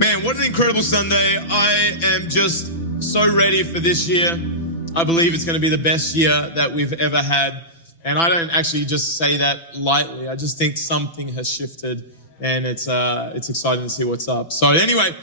Man, what an incredible Sunday. I am just so ready for this year. I believe it's going to be the best year that we've ever had. And I don't actually just say that lightly. I just think something has shifted, and it's exciting to see what's up. So anyway,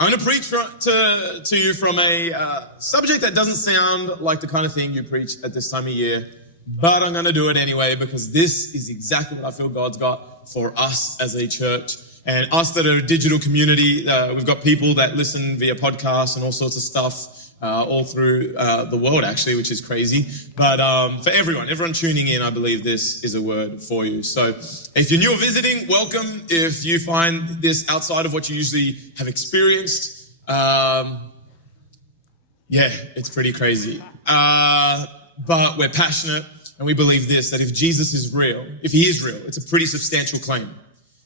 I'm going to preach to you from a subject that doesn't sound like the kind of thing you preach at this time of year, but I'm going to do it anyway because this is exactly what I feel God's got for us as a church. And us that are a digital community, we've got people that listen via podcasts and all sorts of stuff all through the world, actually, which is crazy. But for everyone tuning in, I believe this is a word for you. So if you're new or visiting, welcome. If you find this outside of what you usually have experienced, it's pretty crazy. But we're passionate, and we believe this, that if Jesus is real, if he is real, it's a pretty substantial claim.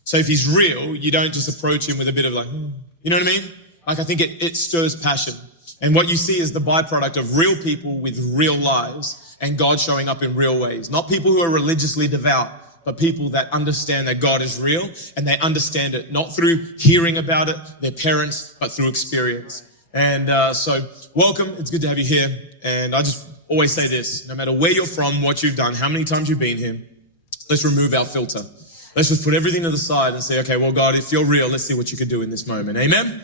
So if he's real, you don't just approach him with a bit of like, you know what I mean? Like, I think it stirs passion. And what you see is the byproduct of real people with real lives and God showing up in real ways. Not people who are religiously devout, but people that understand that God is real, and they understand it not through hearing about it, their parents, but through experience. And so welcome. It's good to have you here. And I just always say this, no matter where you're from, what you've done, how many times you've been here, let's remove our filter. Let's just put everything to the side and say, okay, well, God, if you're real, let's see what you can do in this moment. Amen? Amen.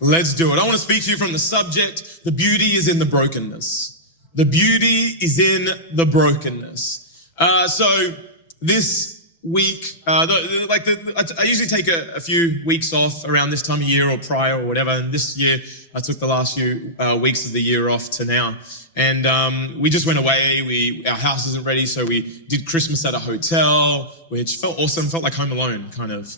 Let's do it. I want to speak to you from the subject, the beauty is in the brokenness. The beauty is in the brokenness. So this week, I usually take a few weeks off around this time of year or prior or whatever. And this year, I took the last few weeks of the year off to now. And we just went away. Our house isn't ready, so we did Christmas at a hotel, which felt awesome. Felt like Home Alone, kind of.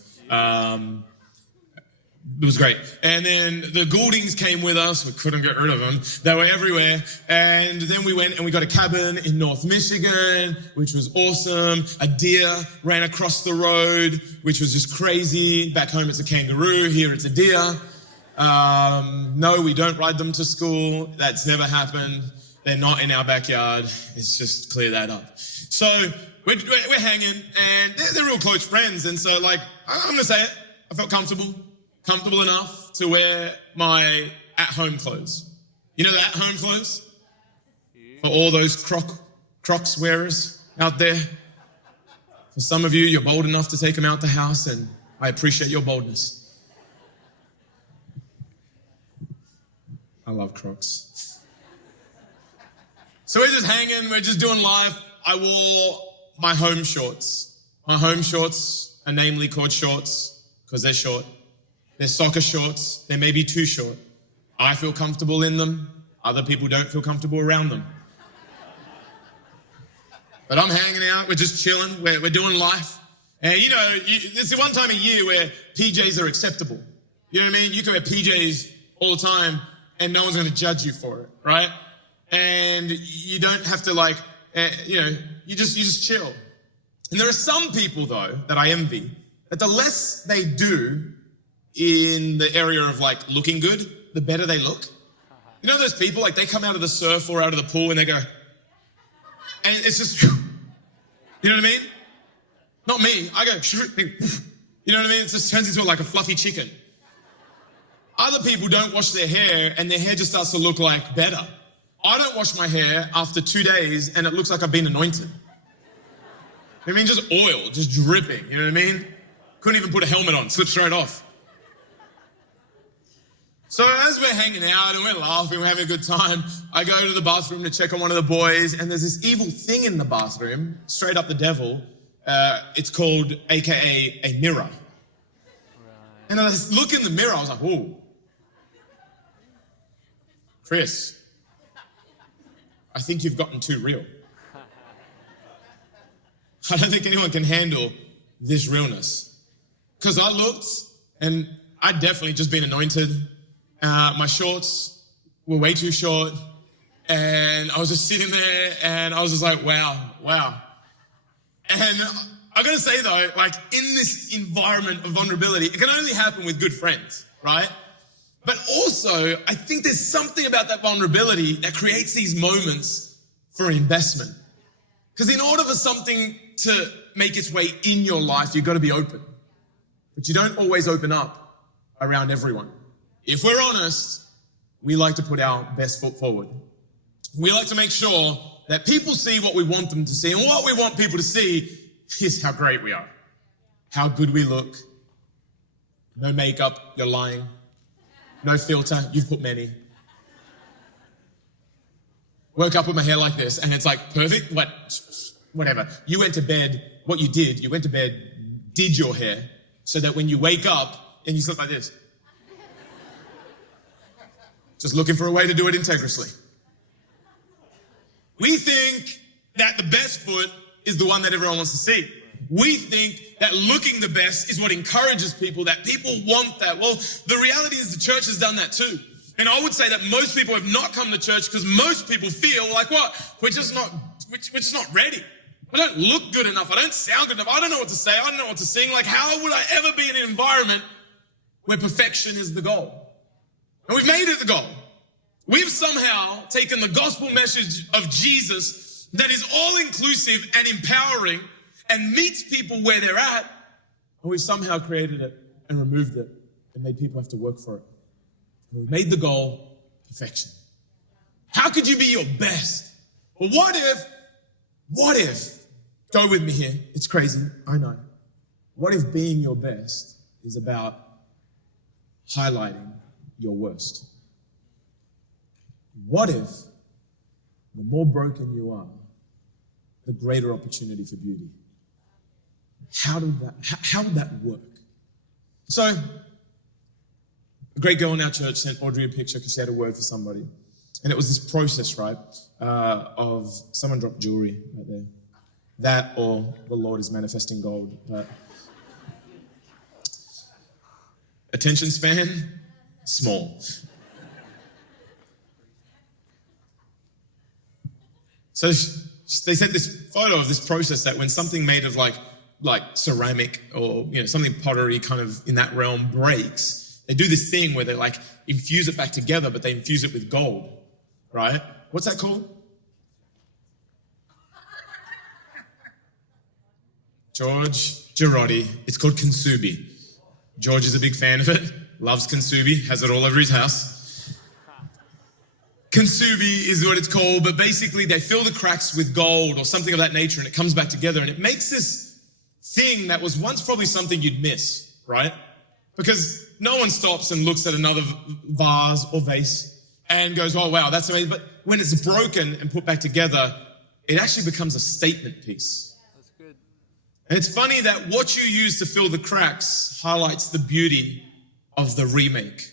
It was great. And then the Gouldings came with us. We couldn't get rid of them. They were everywhere. And then we went and we got a cabin in North Michigan, which was awesome. A deer ran across the road, which was just crazy. Back home, it's a kangaroo. Here, it's a deer. No, we don't ride them to school. That's never happened. They're not in our backyard. It's just clear that up. So we're hanging, and they're real close friends. And so, like, I'm going to say it. I felt comfortable enough to wear my at-home clothes. You know the at-home clothes? For all those Crocs wearers out there. For some of you, you're bold enough to take them out the house, and I appreciate your boldness. I love Crocs. So we're just hanging, we're just doing life. I wore my home shorts. My home shorts are namely called shorts because they're short. They're soccer shorts. They may be too short. I feel comfortable in them. Other people don't feel comfortable around them. But I'm hanging out. We're just chilling. We're doing life. And, it's the one time a year where PJs are acceptable. You know what I mean? You can wear PJs all the time and no one's going to judge you for it, right? And you don't have to you just chill. And there are some people, though, that I envy, that the less they do in the area of looking good, the better they look. You know those people, they come out of the surf or out of the pool and they go, and it's just, you know what I mean? Not me. I go, you know what I mean? It just turns into a fluffy chicken. Other people don't wash their hair and their hair just starts to look better. I don't wash my hair after 2 days and it looks like I've been anointed. I mean, just oil, just dripping, you know what I mean? Couldn't even put a helmet on, slipped straight off. So as we're hanging out and we're laughing, we're having a good time, I go to the bathroom to check on one of the boys, and there's this evil thing in the bathroom, straight up the devil. It's called, AKA, a mirror. Right. And I look in the mirror, I was like, whoa. Chris, I think you've gotten too real. I don't think anyone can handle this realness. Because I looked, and I'd definitely just been anointed. My shorts were way too short, and I was just sitting there, and I was just like, wow. And I gotta say though, in this environment of vulnerability, it can only happen with good friends, right? But also, I think there's something about that vulnerability that creates these moments for an investment. Because in order for something to make its way in your life, you've got to be open. But you don't always open up around everyone. if we're honest, we like to put our best foot forward. We like to make sure that people see what we want them to see. And what we want people to see is how great we are, how good we look. No makeup, you're lying. No filter, you've put many. Woke up with my hair like this, and it's like perfect, whatever. You went to bed, what you did, you went to bed, did your hair, so that when you wake up, and you look like this. Just looking for a way to do it integrally. We think that the best foot is the one that everyone wants to see. We think that looking the best is what encourages people, that people want that. Well, the reality is the church has done that too. And I would say that most people have not come to church because most people feel like what? We're just not ready. I don't look good enough. I don't sound good enough. I don't know what to say. I don't know what to sing. Like, how would I ever be in an environment where perfection is the goal? And we've made it the goal. We've somehow taken the gospel message of Jesus that is all-inclusive and empowering and meets people where they're at, and we've somehow created it and removed it and made people have to work for it. And we've made the goal perfection. How could you be your best? Well, what if, go with me here, it's crazy, I know. What if being your best is about highlighting your worst? What if the more broken you are, the greater opportunity for beauty? How would that work? So, a great girl in our church sent Audrey a picture because she had a word for somebody. And it was this process, right, of someone dropped jewelry right there. That or the Lord is manifesting gold. But attention span, small. So they sent this photo of this process that when something made of like ceramic or something pottery kind of in that realm breaks, they do this thing where they like infuse it back together, but they infuse it with gold, right? What's that called? George Girotti. It's called kintsugi. George is a big fan of it, loves kintsugi, has it all over his house. Kintsugi is what it's called, but basically they fill the cracks with gold or something of that nature and it comes back together and it makes this thing that was once probably something you'd miss, right? Because no one stops and looks at another vase or vase and goes, oh wow, that's amazing. But when it's broken and put back together, it actually becomes a statement piece. That's good. And it's funny that what you use to fill the cracks highlights the beauty of the remake.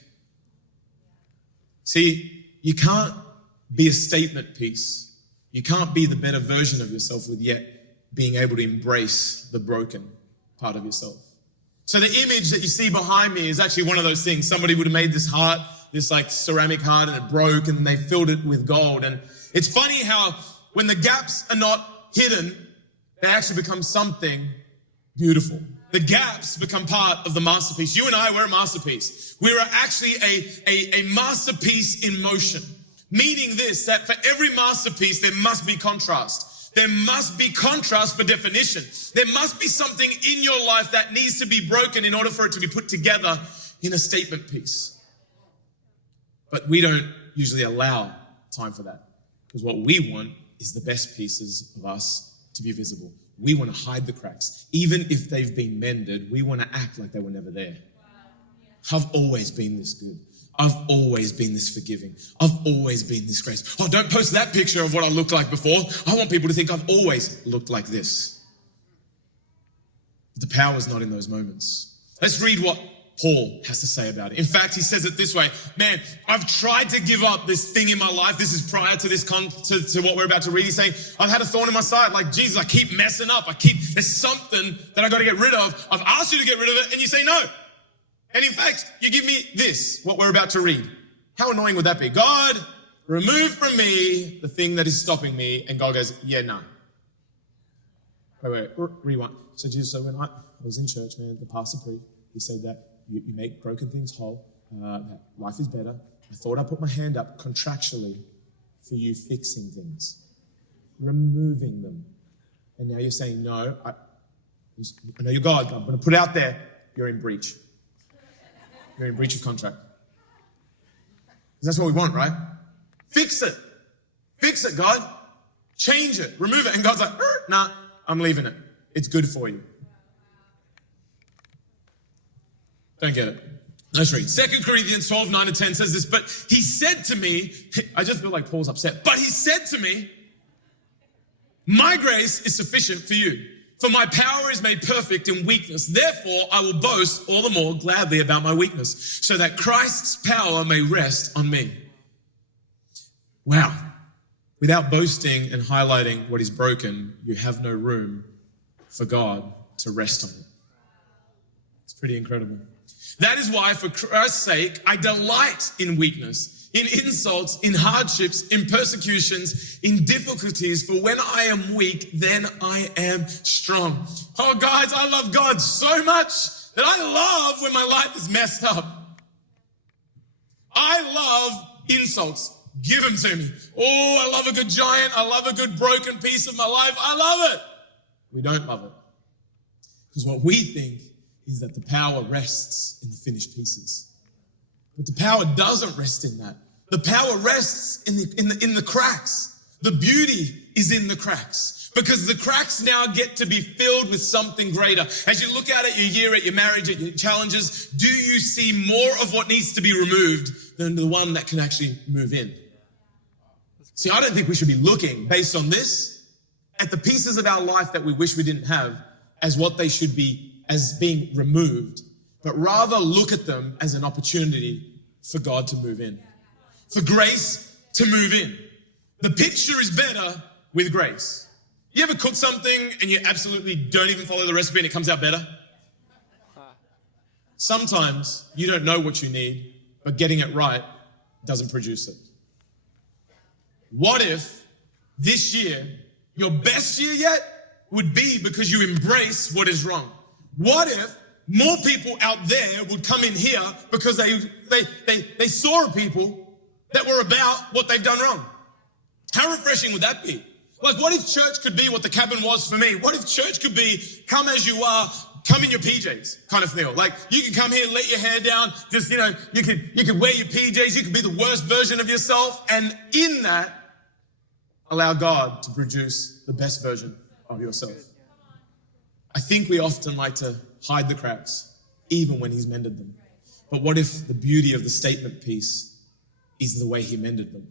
See, you can't be a statement piece. You can't be the better version of yourself with yet being able to embrace the broken part of yourself. So the image that you see behind me is actually one of those things. Somebody would have made this heart, this like ceramic heart, and it broke and they filled it with gold. And it's funny how when the gaps are not hidden, they actually become something beautiful. The gaps become part of the masterpiece. You and I, we're a masterpiece. We're actually a masterpiece in motion. Meaning this, that for every masterpiece, there must be contrast. There must be contrast for definition. There must be something in your life that needs to be broken in order for it to be put together in a statement piece. But we don't usually allow time for that. Because what we want is the best pieces of us to be visible. We want to hide the cracks. Even if they've been mended, we want to act like they were never there. I've always been this good. I've always been this forgiving. I've always been this grace. Oh, don't post that picture of what I looked like before. I want people to think I've always looked like this. The power is not in those moments. Let's read what Paul has to say about it. In fact, he says it this way, man, I've tried to give up this thing in my life. This is prior to this to what we're about to read. He's saying, I've had a thorn in my side. Like, Jesus, I keep messing up. There's something that I got to get rid of. I've asked you to get rid of it and you say no. And in fact, you give me this, what we're about to read. How annoying would that be? God, remove from me the thing that is stopping me. And God goes, yeah, no. Wait, rewind. So Jesus, when I was in church, man, the pastor preached. He said that you make broken things whole. That life is better. I thought I put my hand up contractually for you fixing things, removing them. And now you're saying, no, I know you're God. I'm going to put it out there. You're in breach. You're in breach of contract. That's what we want, right? Fix it. Fix it, God. Change it. Remove it. And God's like, nah, I'm leaving it. It's good for you. Don't get it. Let's read. 2 Corinthians 12, 9-10 says this, but he said to me, I just feel like Paul's upset, but he said to me, my grace is sufficient for you, for my power is made perfect in weakness. Therefore, I will boast all the more gladly about my weakness, so that Christ's power may rest on me. Wow. Without boasting and highlighting what is broken, you have no room for God to rest on it. It's pretty incredible. That is why, for Christ's sake, I delight in weakness, in insults, in hardships, in persecutions, in difficulties. For when I am weak, then I am strong. Oh, guys, I love God so much that I love when my life is messed up. I love insults. Give them to me. Oh, I love a good giant. I love a good broken piece of my life. I love it. We don't love it. Because what we think is that the power rests in the finished pieces. But the power doesn't rest in that. The power rests in the cracks. The beauty is in the cracks. Because the cracks now get to be filled with something greater. As you look out at your year, at your marriage, at your challenges, do you see more of what needs to be removed than the one that can actually move in? See, I don't think we should be looking, based on this, at the pieces of our life that we wish we didn't have as what they should be, as being removed, but rather look at them as an opportunity for God to move in, for grace to move in. The picture is better with grace. You ever cook something and you absolutely don't even follow the recipe and it comes out better? Sometimes you don't know what you need, but getting it right doesn't produce it. What if this year, your best year yet, would be because you embrace what is wrong? What if more people out there would come in here because they saw people that were about what they've done wrong? How refreshing would that be? Like, what if church could be what the cabin was for me? What if church could be come as you are, come in your PJs kind of feel? Like, you can come here, let your hair down, just, you can wear your PJs, you can be the worst version of yourself, and in that, allow God to produce the best version of yourself. I think we often like to hide the cracks, even when he's mended them. But what if the beauty of the statement piece is the way he mended them?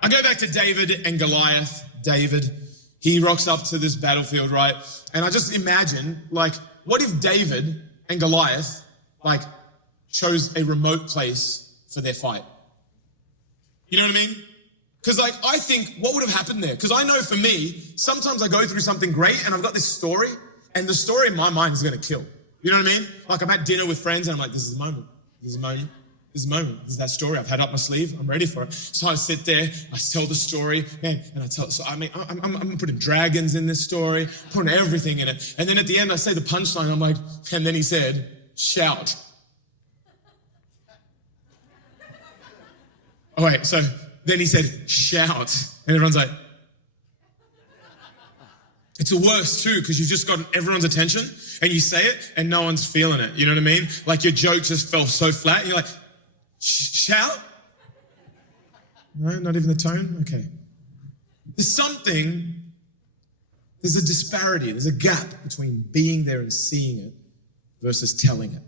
I go back to David and Goliath. David, he rocks up to this battlefield, right? And I just imagine, like, what if David and Goliath, like, chose a remote place for their fight? You know what I mean? Because, like, I think what would have happened there? Because I know for me, sometimes I go through something great and I've got this story, and the story in my mind is going to kill. You know what I mean? Like, I'm at dinner with friends and I'm like, this is the moment. This is the moment. This is the moment. This is that story I've had up my sleeve. I'm ready for it. So I sit there, I tell the story, man, and I tell it. So I mean, I'm putting dragons in this story, putting everything in it. And then at the end, I say the punchline. I'm like, and then he said, shout. Oh, wait, so then he said, shout. And everyone's like, it's the worst too, because you've just gotten everyone's attention and you say it and no one's feeling it. You know what I mean? Like, your joke just fell so flat. And you're like, shout? No, not even the tone? Okay. There's a disparity, there's a gap between being there and seeing it versus telling it.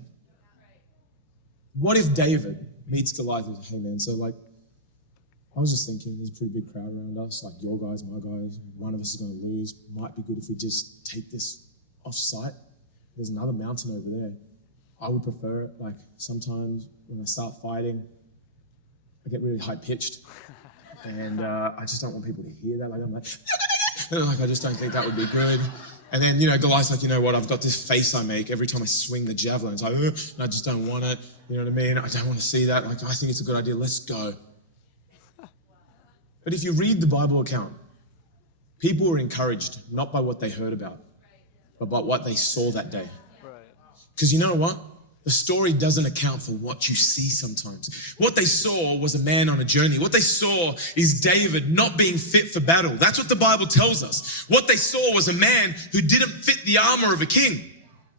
What if David meets Goliath and says, hey man, so like, I was just thinking there's a pretty big crowd around us, like your guys, my guys, one of us is going to lose. Might be good if we just take this off site. There's another mountain over there. I would prefer it. Like, sometimes when I start fighting, I get really high-pitched. And I just don't want people to hear that. Like, I'm like, I just don't think that would be good. And then, Goliath's like, you know what? I've got this face I make every time I swing the javelin. It's like, and I just don't want it. You know what I mean? I don't want to see that. Like, I think it's a good idea. Let's go. But if you read the Bible account, people were encouraged not by what they heard about, but by what they saw that day. Because you know what? The story doesn't account for what you see sometimes. What they saw was a man on a journey. What they saw is David not being fit for battle. That's what the Bible tells us. What they saw was a man who didn't fit the armor of a king.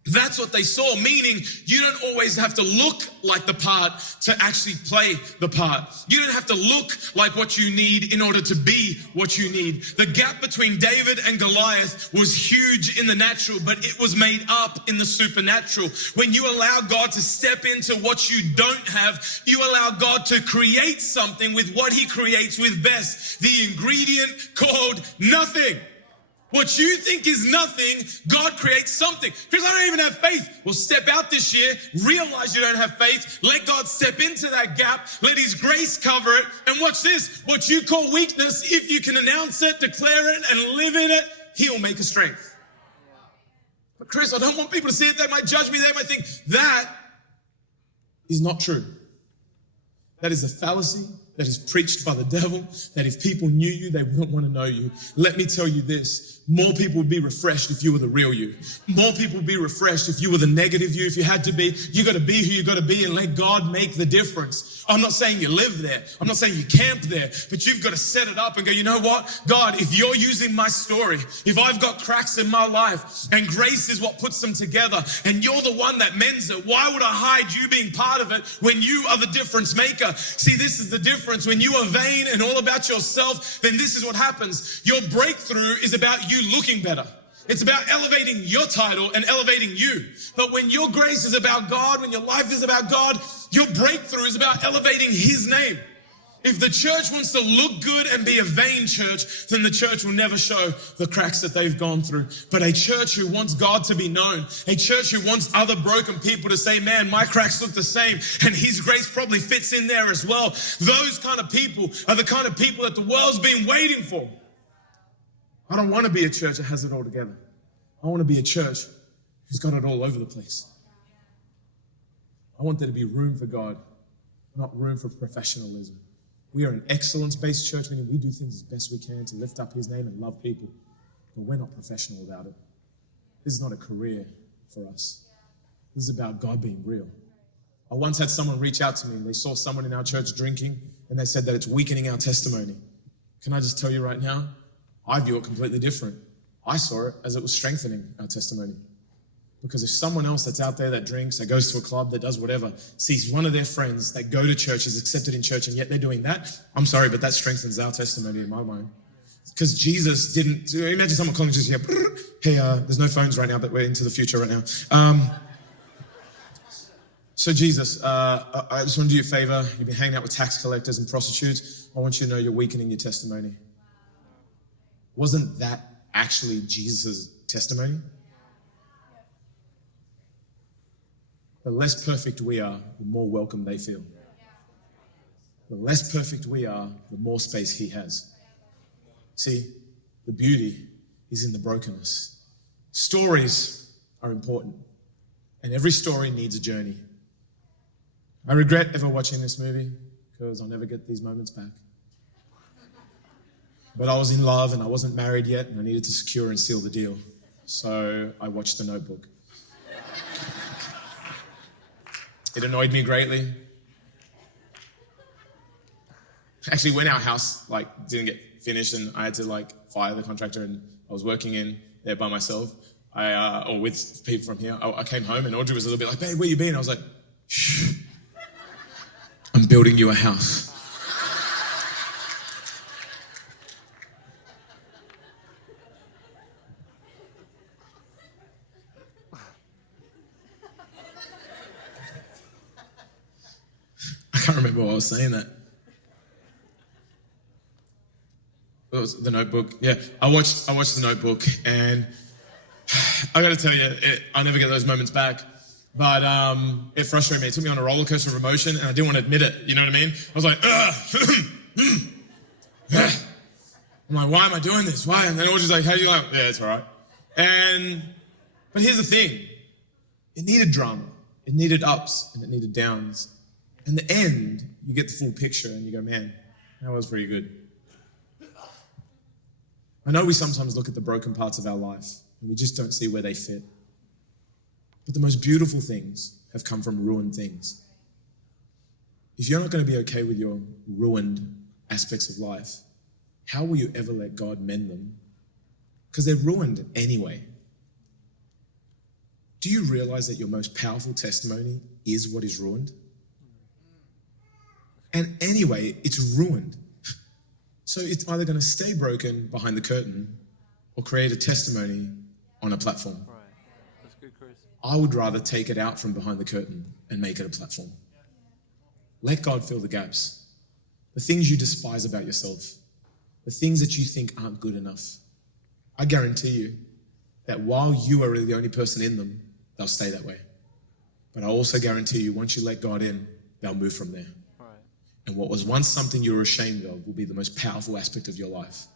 That's what they saw, meaning you don't always have to look like the part to actually play the part. You don't have to look like what you need in order to be what you need. The gap between David and Goliath was huge in the natural, but it was made up in the supernatural. When you allow God to step into what you don't have, you allow God to create something with what he creates with best. The ingredient called nothing. What you think is nothing, God creates something. Because I don't even have faith. Well, step out this year, realize you don't have faith, let God step into that gap, let his grace cover it, and watch this. What you call weakness, if you can announce it, declare it, and live in it, he'll make a strength. But Chris, I don't want people to see it. They might judge me. They might think that is not true. That is a fallacy that is preached by the devil, that if people knew you, they wouldn't want to know you. Let me tell you this. More people would be refreshed if you were the real you. More people would be refreshed if you were the negative you. If you had to be, you got to be who you got to be and let God make the difference. I'm not saying you live there. I'm not saying you camp there, but you've got to set it up and go, you know what? God, if you're using my story, if I've got cracks in my life and grace is what puts them together and you're the one that mends it, why would I hide you being part of it when you are the difference maker? See, this is the difference. When you are vain and all about yourself, then this is what happens. Your breakthrough is about you looking better. It's about elevating your title and elevating you. But when your grace is about God, when your life is about God, your breakthrough is about elevating his name. If the church wants to look good and be a vain church, then the church will never show the cracks that they've gone through. But a church who wants God to be known, a church who wants other broken people to say, man, my cracks look the same and his grace probably fits in there as well. Those kind of people are the kind of people that the world's been waiting for. I don't want to be a church that has it all together. I want to be a church who's got it all over the place. I want there to be room for God, not room for professionalism. We are an excellence-based church, meaning we do things as best we can to lift up his name and love people, but we're not professional about it. This is not a career for us. This is about God being real. I once had someone reach out to me, and they saw someone in our church drinking, and they said that it's weakening our testimony. Can I just tell you right now, I view it completely different. I saw it as it was strengthening our testimony. Because if someone else that's out there that drinks, that goes to a club, that does whatever, sees one of their friends that go to church, is accepted in church, and yet they're doing that, I'm sorry, but that strengthens our testimony in my mind. Because Jesus didn't, imagine someone calling Jesus here, hey, there's no phones right now, but we're into the future right now. So Jesus, I just want to do you a favor. You've been hanging out with tax collectors and prostitutes. I want you to know you're weakening your testimony. Wasn't that actually Jesus' testimony? The less perfect we are, the more welcome they feel. The less perfect we are, the more space he has. See, the beauty is in the brokenness. Stories are important, and every story needs a journey. I regret ever watching this movie because I'll never get these moments back. But I was in love and I wasn't married yet and I needed to secure and seal the deal. So I watched The Notebook. It annoyed me greatly. Actually, when our house didn't get finished and I had to fire the contractor and I was working in there by myself, or with people from here, I came home and Audrey was a little bit like, babe, where you been? I was like, shh, I'm building you a house. I can't remember why I was saying that. It was The Notebook. Yeah, I watched The Notebook, and I got to tell you, I never get those moments back. But it frustrated me. It took me on a roller coaster of emotion, and I didn't want to admit it. You know what I mean? I was like, I'm like, why am I doing this? Why? And then Audrey's like, how do you like? Yeah, it's all right. But here's the thing. It needed drama. It needed ups, and it needed downs. In the end, you get the full picture, and you go, man, that was pretty good. I know we sometimes look at the broken parts of our life, and we just don't see where they fit. But the most beautiful things have come from ruined things. If you're not going to be okay with your ruined aspects of life, how will you ever let God mend them? Because they're ruined anyway. Do you realize that your most powerful testimony is what is ruined? And anyway, it's ruined. So it's either going to stay broken behind the curtain or create a testimony on a platform. Right. That's good, Chris. I would rather take it out from behind the curtain and make it a platform. Let God fill the gaps. The things you despise about yourself, the things that you think aren't good enough. I guarantee you that while you are the only person in them, they'll stay that way. But I also guarantee you, once you let God in, they'll move from there. Right. And what was once something you were ashamed of will be the most powerful aspect of your life,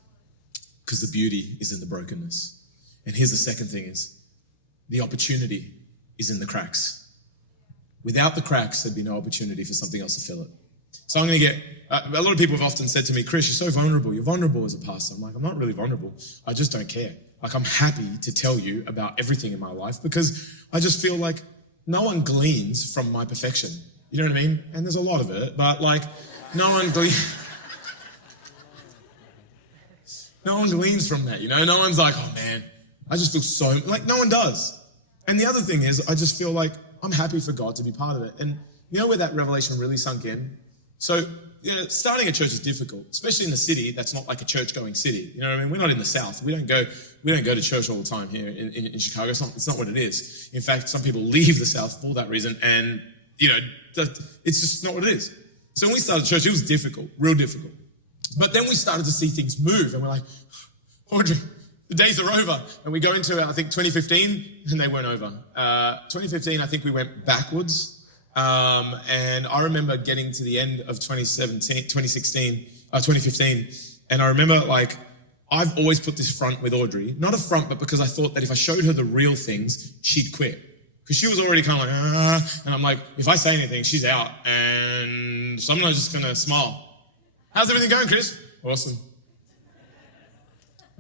because the beauty is in the brokenness. And here's the second thing is, the opportunity is in the cracks. Without the cracks, there'd be no opportunity for something else to fill it. So I'm going to get, a lot of people have often said to me, Chris, you're so vulnerable. You're vulnerable as a pastor. I'm like, I'm not really vulnerable. I just don't care. Like, I'm happy to tell you about everything in my life because I just feel like no one gleans from my perfection. You know what I mean? And there's a lot of it, but like, no one gleans from that, you know? No one's like, oh man, I just feel so, like no one does. And the other thing is, I just feel like I'm happy for God to be part of it. And you know where that revelation really sunk in? So, you know, starting a church is difficult, especially in the city that's not like a church-going city. You know what I mean? We're not in the South. We don't go to church all the time here in Chicago. It's not what it is. In fact, some people leave the South for that reason, and you know, it's just not what it is. So when we started church, it was difficult, real difficult. But then we started to see things move, and we're like, Audrey, the days are over. And we go into, I think, 2015, and they weren't over. 2015, I think we went backwards. And I remember getting to the end of 2015, and I remember like, I've always put this front with Audrey, not a front, but because I thought that if I showed her the real things, she'd quit. Because she was already kind of like, and I'm like, if I say anything, she's out. And so I'm not just going to smile. How's everything going, Chris? Awesome.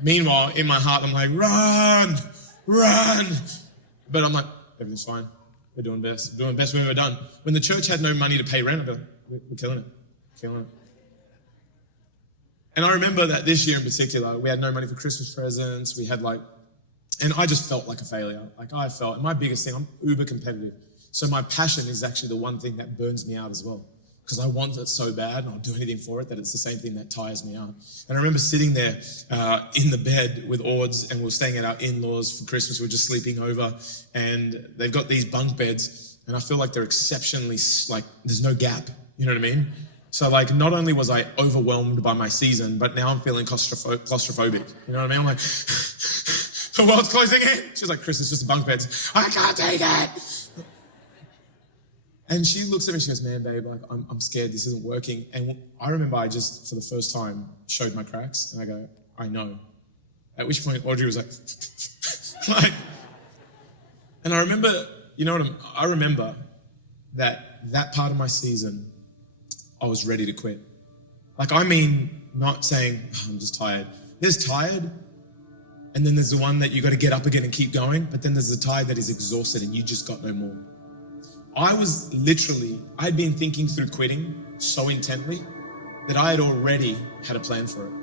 Meanwhile, in my heart, I'm like, run. But I'm like, everything's fine. We're doing best we've ever done. When the church had no money to pay rent, I'd be like, we're killing it. And I remember that this year in particular, we had no money for Christmas presents. We had and I just felt like a failure. And my biggest thing, I'm uber competitive. So my passion is actually the one thing that burns me out as well. Because I want it so bad and I'll do anything for it that it's the same thing that tires me out. And I remember sitting there in the bed with Ords, and we were staying at our in-laws for Christmas. We were just sleeping over, and they've got these bunk beds, and I feel like they're exceptionally, there's no gap. You know what I mean? So not only was I overwhelmed by my season, but now I'm feeling claustrophobic. You know what I mean? I'm like, the world's closing in. She's like, Chris, it's just bunk beds. I can't take it. And she looks at me and she goes, man, babe, I'm scared this isn't working. And I remember I just, for the first time, showed my cracks. And I go, I know. At which point Audrey was like, and I remember, I remember that part of my season, I was ready to quit. Not saying, I'm just tired. There's tired, and then there's the one that you got to get up again and keep going, but then there's the tired that is exhausted and you just got no more. I'd been thinking through quitting so intently that I had already had a plan for it.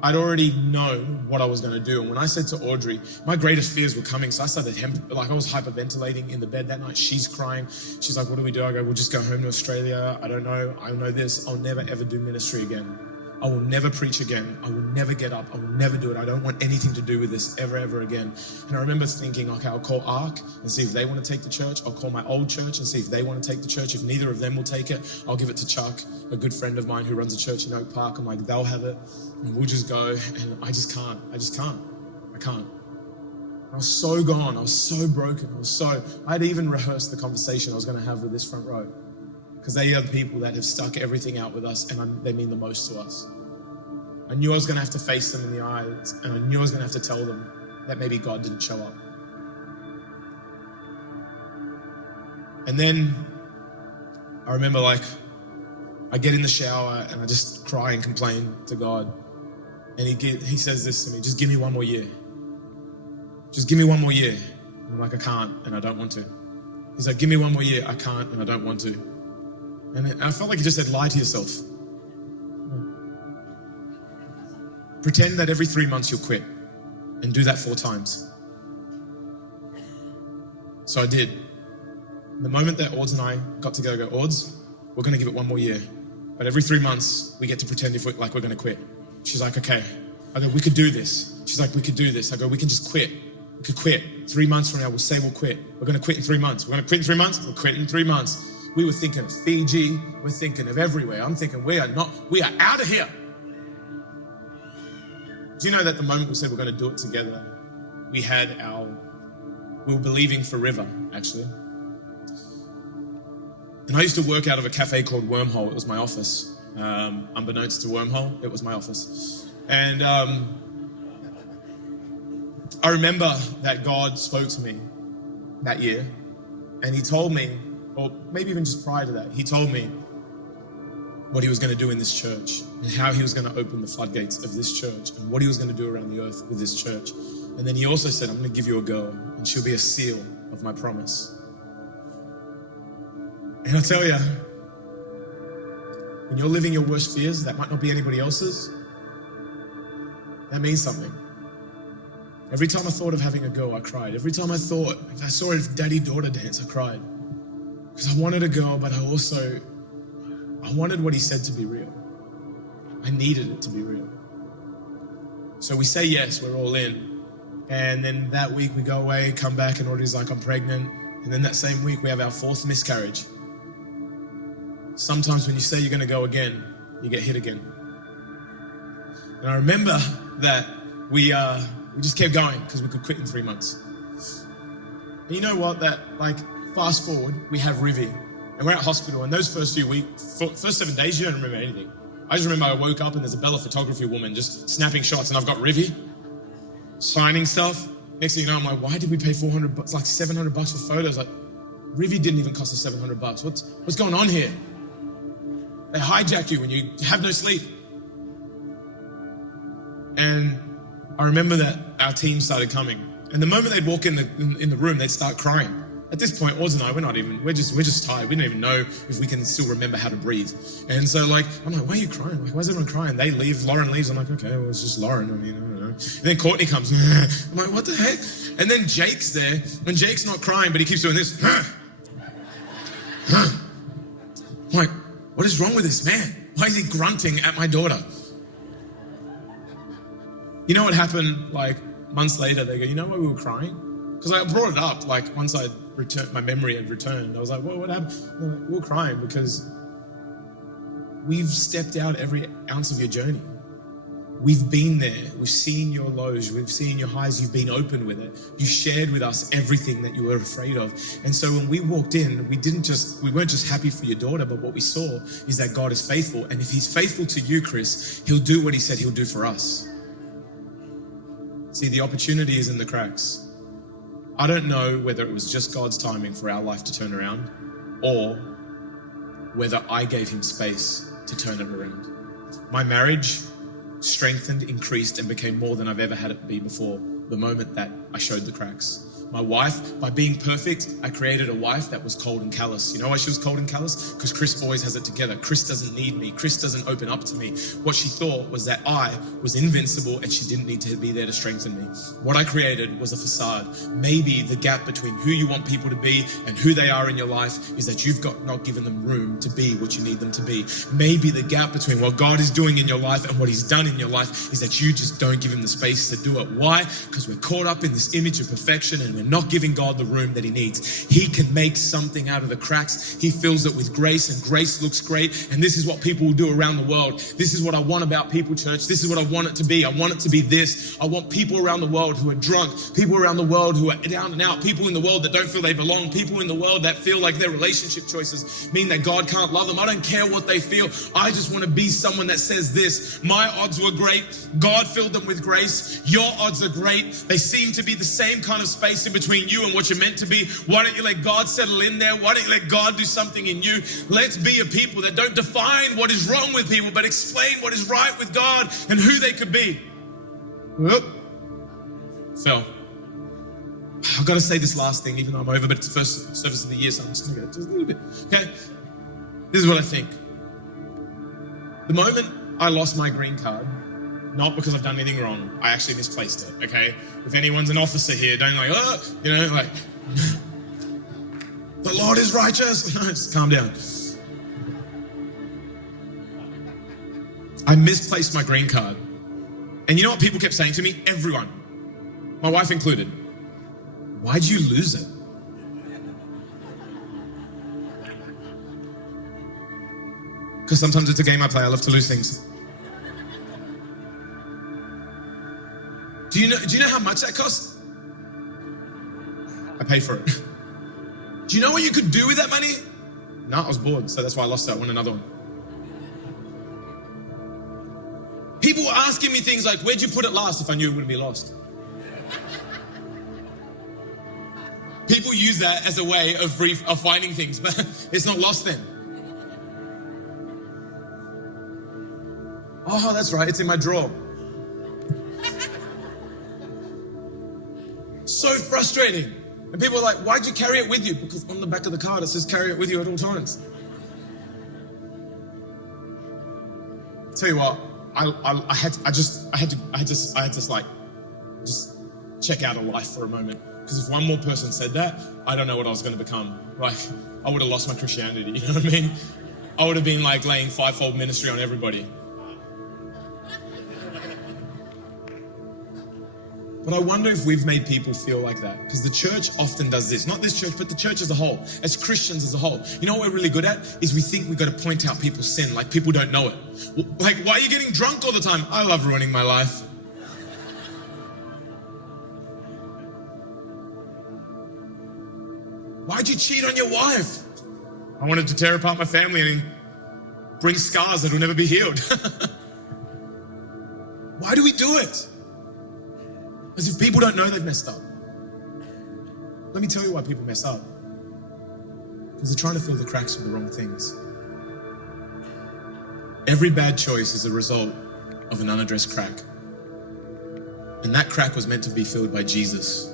I'd already known what I was going to do. And when I said to Audrey, my greatest fears were coming. So I started, I was hyperventilating in the bed that night. She's crying. She's like, what do we do? I go, we'll just go home to Australia. I don't know. I know this. I'll never, ever do ministry again. I will never preach again. I will never get up. I will never do it. I don't want anything to do with this ever again. And I remember thinking, okay, I'll call ARC and see if they want to take the church. I'll call my old church and see if they want to take the church. If neither of them will take it, I'll give it to Chuck, a good friend of mine who runs a church in Oak Park. I'm like, they'll have it and we'll just go. And I can't. I was so gone. I was so broken. I'd even rehearsed the conversation I was going to have with this front row. Because they are the people that have stuck everything out with us, and they mean the most to us. I knew I was going to have to face them in the eyes, and I knew I was going to have to tell them that maybe God didn't show up. And then I remember I get in the shower and I just cry and complain to God. And he says this to me, just give me one more year. Just give me one more year. And I'm like, I can't, and I don't want to. He's like, give me one more year. I can't, and I don't want to. And I felt like he just said, lie to yourself. Pretend that every 3 months you'll quit and do that 4 times. So I did. The moment that Ords and I got together, I go, Ords, we're going to give it one more year. But every 3 months, we get to pretend we're going to quit. She's like, okay. I go, we could do this. She's like, we could do this. I go, we can just quit. We could quit. 3 months from now, we'll say we'll quit. We're going to quit in 3 months. We're going to quit in 3 months. We'll quit in 3 months. We were thinking of Fiji. We're thinking of everywhere. I'm thinking we are out of here. Do you know that the moment we said we're going to do it together, we were believing for River, actually. And I used to work out of a cafe called Wormhole. It was my office. Unbeknownst to Wormhole, it was my office. And I remember that God spoke to me that year. And he told me, or maybe even just prior to that, he told me what he was going to do in this church and how he was going to open the floodgates of this church and what he was going to do around the earth with this church. And then he also said, I'm going to give you a girl and she'll be a seal of my promise. And I tell you, when you're living your worst fears, that might not be anybody else's, that means something. Every time I thought of having a girl, I cried. Every time I saw a daddy-daughter dance, I cried. Because I wanted a girl, but I wanted what he said to be real. I needed it to be real. So we say yes, we're all in. And then that week we go away, come back, and Audrey's like, I'm pregnant. And then that same week we have our 4th miscarriage. Sometimes when you say you're going to go again, you get hit again. And I remember that we just kept going because we could quit in 3 months. And you know what? Fast forward, we have Rivy, and we're at hospital. And those first 7 days, you don't remember anything. I just remember I woke up and there's a Bella photography woman just snapping shots, and I've got Rivy signing stuff. Next thing you know, I'm like, why did we pay $400? It's like $700 for photos. Like, Rivy didn't even cost us $700. What's going on here? They hijack you when you have no sleep. And I remember that our team started coming. And the moment they'd walk in the room, they'd start crying. At this point, Oz and I, we're just tired. We don't even know if we can still remember how to breathe. And so I'm like, why are you crying? Why is everyone crying? They leave, Lauren leaves. I'm like, okay, well, it's just Lauren. I don't know. And then Courtney comes. I'm like, what the heck? And then Jake's there, and Jake's not crying, but he keeps doing this. I'm like, what is wrong with this man? Why is he grunting at my daughter? You know what happened months later? They go, you know why we were crying? Because I brought it up, once my memory had returned. I was like, well, what happened? Like, we were crying because we've stepped out every ounce of your journey. We've been there. We've seen your lows. We've seen your highs. You've been open with it. You shared with us everything that you were afraid of. And so when we walked in, we weren't just happy for your daughter, but what we saw is that God is faithful. And if he's faithful to you, Chris, he'll do what he said he'll do for us. See, the opportunity is in the cracks. I don't know whether it was just God's timing for our life to turn around or whether I gave him space to turn it around. My marriage strengthened, increased, and became more than I've ever had it be before the moment that I showed the cracks. My wife, by being perfect, I created a wife that was cold and callous. You know why she was cold and callous? Because Chris always has it together. Chris doesn't need me. Chris doesn't open up to me. What she thought was that I was invincible and she didn't need to be there to strengthen me. What I created was a facade. Maybe the gap between who you want people to be and who they are in your life is that you've not given them room to be what you need them to be. Maybe the gap between what God is doing in your life and what he's done in your life is that you just don't give him the space to do it. Why? Because we're caught up in this image of perfection and we're not giving God the room that he needs. He can make something out of the cracks. He fills it with grace, and grace looks great. And this is what people will do around the world. This is what I want about People Church. This is what I want it to be. I want it to be this. I want people around the world who are drunk, people around the world who are down and out, people in the world that don't feel they belong, people in the world that feel like their relationship choices mean that God can't love them. I don't care what they feel. I just want to be someone that says this. My odds were great. God filled them with grace. Your odds are great. They seem to be the same kind of space in between you and what you're meant to be. Why don't you let God settle in there? Why don't you let God do something in you? Let's be a people that don't define what is wrong with people, but explain what is right with God and who they could be. Whoop. Fell. I've got to say this last thing, even though I'm over, but it's the first service of the year, so I'm just going to go just a little bit. Okay? This is what I think. The moment I lost my green card, not because I've done anything wrong, I actually misplaced it, okay? If anyone's an officer here, don't The Lord is righteous. No, just calm down. I misplaced my green card. And you know what people kept saying to me? Everyone, my wife included. Why'd you lose it? Because sometimes it's a game I play. I love to lose things. Do you know how much that cost? I paid for it. Do you know what you could do with that money? No, I was bored, so that's why I lost that one. Another one. People were asking me things like, where'd you put it last if I knew it wouldn't be lost? People use that as a way of finding things, but it's not lost then. Oh, that's right, it's in my drawer. So frustrating. And people are like, why'd you carry it with you? Because on the back of the card it says carry it with you at all times. Tell you what, I had to just check out of life for a moment. Because if one more person said that, I don't know what I was going to become. Like, I would have lost my Christianity, you know what I mean? I would have been like laying fivefold ministry on everybody. But I wonder if we've made people feel like that. Because the church often does this. Not this church, but the church as a whole. As Christians as a whole. You know what we're really good at? Is we think we've got to point out people's sin like people don't know it. Like, why are you getting drunk all the time? I love ruining my life. Why'd you cheat on your wife? I wanted to tear apart my family and bring scars that will never be healed. Why do we do it? As if people don't know they've messed up. Let me tell you why people mess up. Because they're trying to fill the cracks with the wrong things. Every bad choice is a result of an unaddressed crack. And that crack was meant to be filled by Jesus.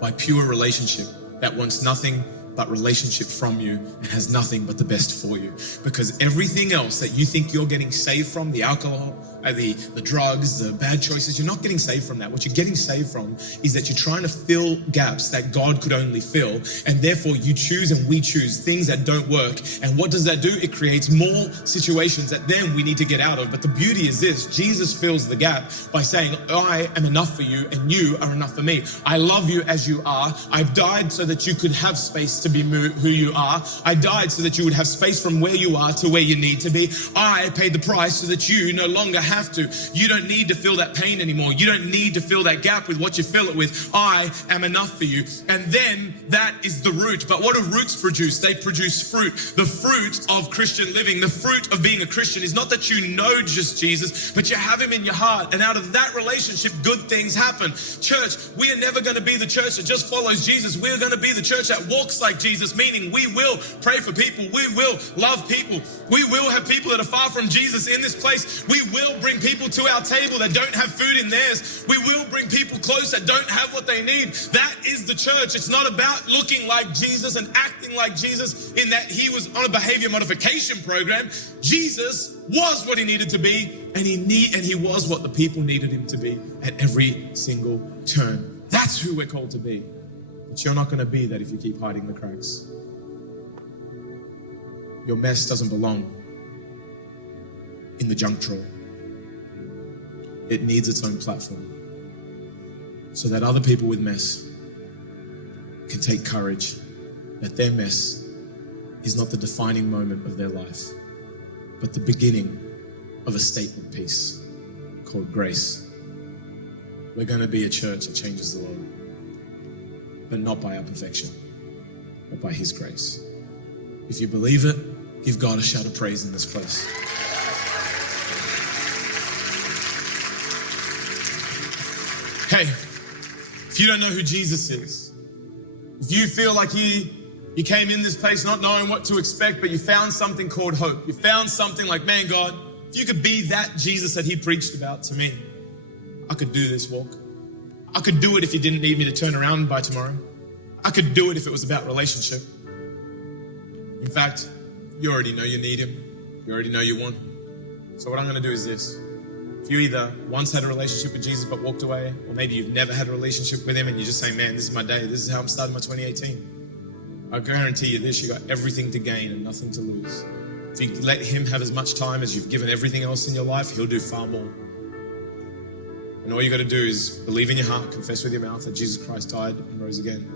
By pure relationship that wants nothing but relationship from you and has nothing but the best for you. Because everything else that you think you're getting saved from, the alcohol, the drugs, the bad choices, you're not getting saved from that. What you're getting saved from is that you're trying to fill gaps that God could only fill. And therefore you choose and we choose things that don't work. And what does that do? It creates more situations that then we need to get out of. But the beauty is this, Jesus fills the gap by saying, I am enough for you and you are enough for me. I love you as you are. I've died so that you could have space to be who you are. I died so that you would have space from where you are to where you need to be. I paid the price so that you no longer have to. You don't need to feel that pain anymore. You don't need to fill that gap with what you fill it with. I am enough for you. And then that is the root. But what do roots produce? They produce fruit. The fruit of Christian living, the fruit of being a Christian is not that you know just Jesus, but you have him in your heart. And out of that relationship, good things happen. Church, we are never going to be the church that just follows Jesus. We're going to be the church that walks like Jesus, meaning we will pray for people. We will love people. We will have people that are far from Jesus in this place. We will bring people to our table that don't have food in theirs. We will bring people close that don't have what they need. That is the church. It's not about looking like Jesus and acting like Jesus in that he was on a behavior modification program. Jesus was what he needed to be, and he was what the people needed him to be at every single turn. That's who we're called to be. But you're not going to be that if you keep hiding the cracks. Your mess doesn't belong in the junk drawer. It needs its own platform so that other people with mess can take courage that their mess is not the defining moment of their life, but the beginning of a statement piece called grace. We're going to be a church that changes the world, but not by our perfection, but by his grace. If you believe it, give God a shout of praise in this place. Hey, if you don't know who Jesus is, if you feel like you came in this place not knowing what to expect, but you found something called hope. You found something like, man, God, if you could be that Jesus that he preached about to me, I could do this walk. I could do it if you didn't need me to turn around by tomorrow. I could do it if it was about relationship. In fact, you already know you need him. You already know you want him. So what I'm going to do is this. If you either once had a relationship with Jesus but walked away, or maybe you've never had a relationship with him and you're just saying, man, this is my day. This is how I'm starting my 2018. I guarantee you this, you got everything to gain and nothing to lose. If you let him have as much time as you've given everything else in your life, he'll do far more. And all you got to do is believe in your heart, confess with your mouth that Jesus Christ died and rose again.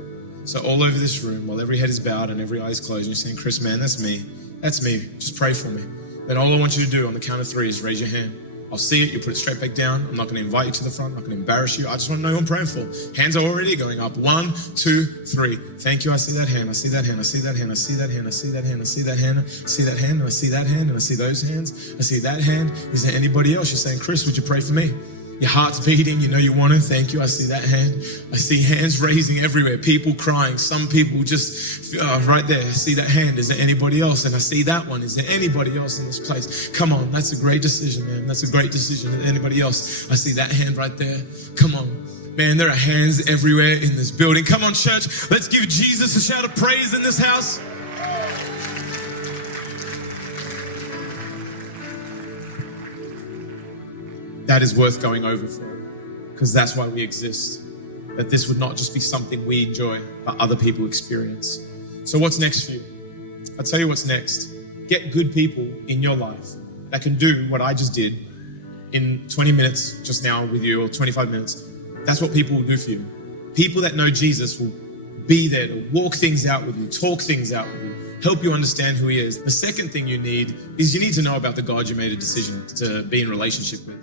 So all over this room, while every head is bowed and every eye is closed, and you're saying, Chris, man, that's me. That's me. Just pray for me. Then all I want you to do on the count of 3 is raise your hand. I'll see it. You put it straight back down. I'm not going to invite you to the front. I'm not going to embarrass you. I just want to know who I'm praying for. Hands are already going up. 1, 2, 3. Thank you. I see that hand. I see that hand. I see that hand. I see that hand. I see that hand. I see that hand. I see that hand. And I see that hand. And I see those hands. I see that hand. Is there anybody else? You're saying, Chris, would you pray for me? Your heart's beating, you know you want to. Thank you. I see that hand. I see hands raising everywhere. People crying. Some people just right there. I see that hand. Is there anybody else? And I see that one. Is there anybody else in this place? Come on. That's a great decision, man. That's a great decision. Is there anybody else? I see that hand right there. Come on. Man, there are hands everywhere in this building. Come on, church. Let's give Jesus a shout of praise in this house. That is worth going over for, because that's why we exist. That this would not just be something we enjoy, but other people experience. So what's next for you? I'll tell you what's next. Get good people in your life that can do what I just did in 20 minutes just now with you, or 25 minutes. That's what people will do for you. People that know Jesus will be there to walk things out with you, talk things out with you, help you understand who he is. The second thing you need is you need to know about the God you made a decision to be in relationship with.